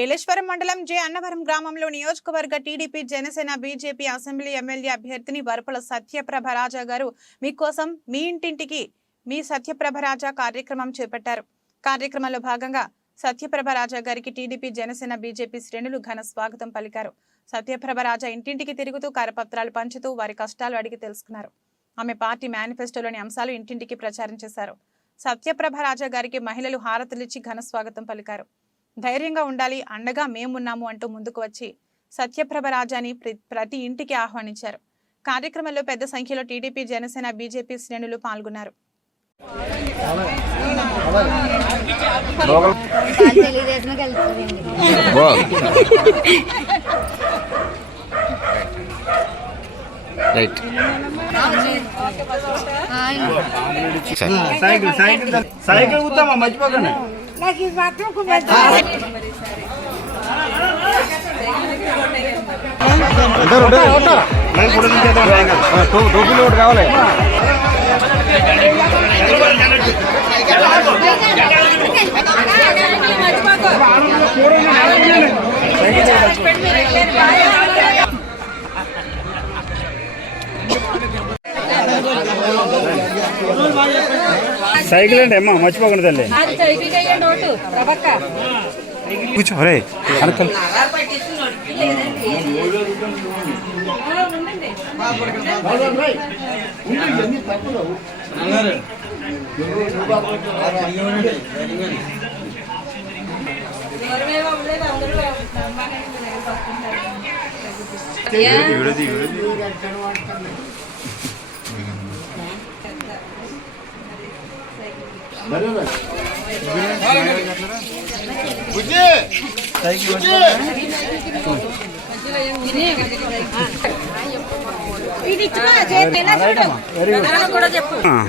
ఏలేశ్వరం మండలం జె అన్నవరం గ్రామంలో నియోజకవర్గ TDP Janasena BJP assembly MLA అభ్యర్థిని వరపుల సత్యప్రభ రాజా గారు మీకోసం మీ ఇంటింటికి మీ సత్యప్రభ రాజా కార్యక్రమం చేపట్టారు. కార్యక్రమంలో భాగంగా సత్యప్రభ రాజా గారికి టీడీపీ జనసేన బీజేపీ శ్రేణులు ఘన స్వాగతం పలికారు. సత్యప్రభ రాజా ఇంటింటికి తిరుగుతూ కరపత్రాలు పంచుతూ వారి కష్టాలు అడిగి తెలుసుకున్నారు. ఆమె పార్టీ మేనిఫెస్టోలోని అంశాలు ఇంటింటికి ప్రచారం చేశారు. సత్యప్రభ రాజా గారికి మహిళలు హారతులిచ్చి ఘన స్వాగతం పలికారు. ధైర్యంగా ఉండాలి, అండగా మేమున్నాము అంటూ ముందుకు వచ్చి సత్యప్రభ రాజాని ప్రతి ఇంటికి ఆహ్వానించారు. కార్యక్రమంలో పెద్ద సంఖ్యలో టీడీపీ జనసేన బీజేపీ శ్రేణులు పాల్గొన్నారు. సైకిల్ కూర్తామా మర్చిపోకండి. టోపీలు ఒకటి కావాలి. సైకిల్ అండి అమ్మా మర్చిపోకండి తల్లి. కూర్చో రే అనుకల్.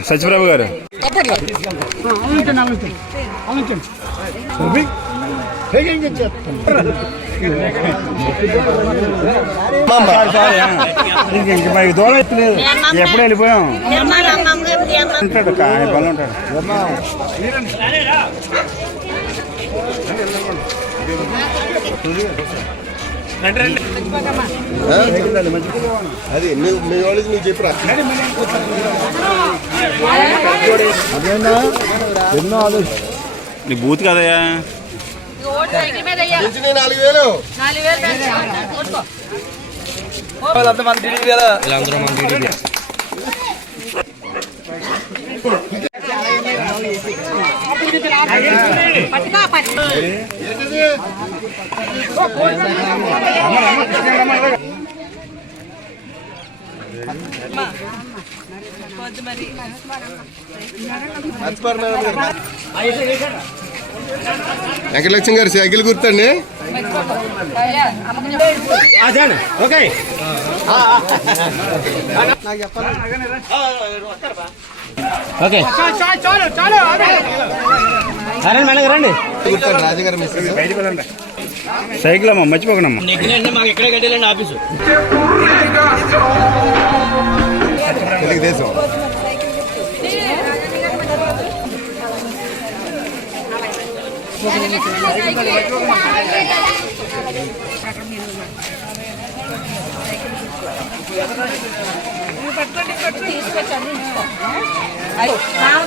సత్యప్రభ గారు దూరం ఎప్పుడు వెళ్ళిపోయాం. ఉంటాడు పనులు ఉంటాడు. అది మీ వాళ్ళకి నీకు చెప్పరా ఎన్నో నీ బూత్ కదయ్యా. 4,000 వెంకటలక్ష్మి గారు సైకిల్ గుర్తండి. ఓకే ఓకే రండి. రాజుగారు సైకిల్ అమ్మా మర్చిపోకండి. తెలుగుదేశం